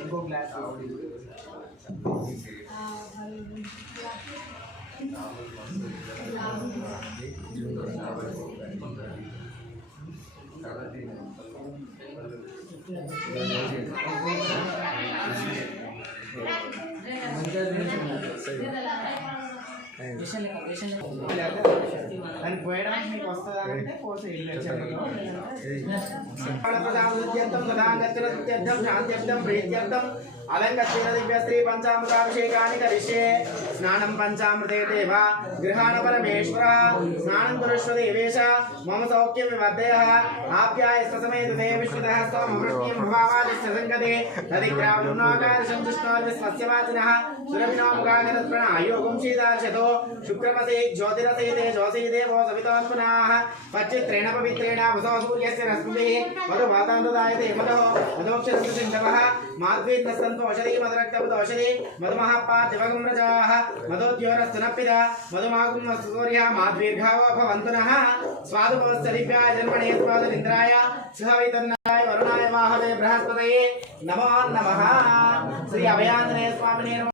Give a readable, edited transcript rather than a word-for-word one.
ఇంకో గ్లాస్ అని పోయడానికి మీకు వస్తుందా అంటే పోతే శాంత్యర్థం ప్రీత్యర్థం అలంకృత దివ్య స్త్రీ పంచామృతాభిషేకాన్ని కరిష్యే స్నానం పంచామృతే దేవ గృహాణ పరమేశ్వర స్నానం కురుష్వ దేవేశ మమ సౌఖ్యం వివర్ధయ ఆప్యాయస్త సమేత దే విశ్వతః స్తోమృత్యం భవావాదిశ్చ సంగతే తదిగ్రావృణాకార సంతుష్టార్ విశ్వస్యవాచినః సురభినోముఖాగతః ప్రణాయోగం శీతార్షతో శుక్రమసే జ్యోతిరసే తేజోసే దేవో సవితాత్మనాః పచ్చిత్రేణ పవిత్రేణ వసో సూర్యస్య రశ్మిభిః మధువాతాంతదాయతే మధో మధోక్షరస్య సింధవః మాధ్వీర్నస్సంతో औषधि मधुरक्तौषधि मधुमहापादिवगं रजाः मधोद्योरस्तनपिता मधुमागुं सूर्यः माध्वीर्घावो भवन्तु नः स्वादुपवत्सरिभ्याय जन्मणे स्वादुरिन्द्राय सुहवितन्नाय वरुणाय वाहवे बृहस्पतये नमो नमः श्री अभयाञ्जनेय स्वामिने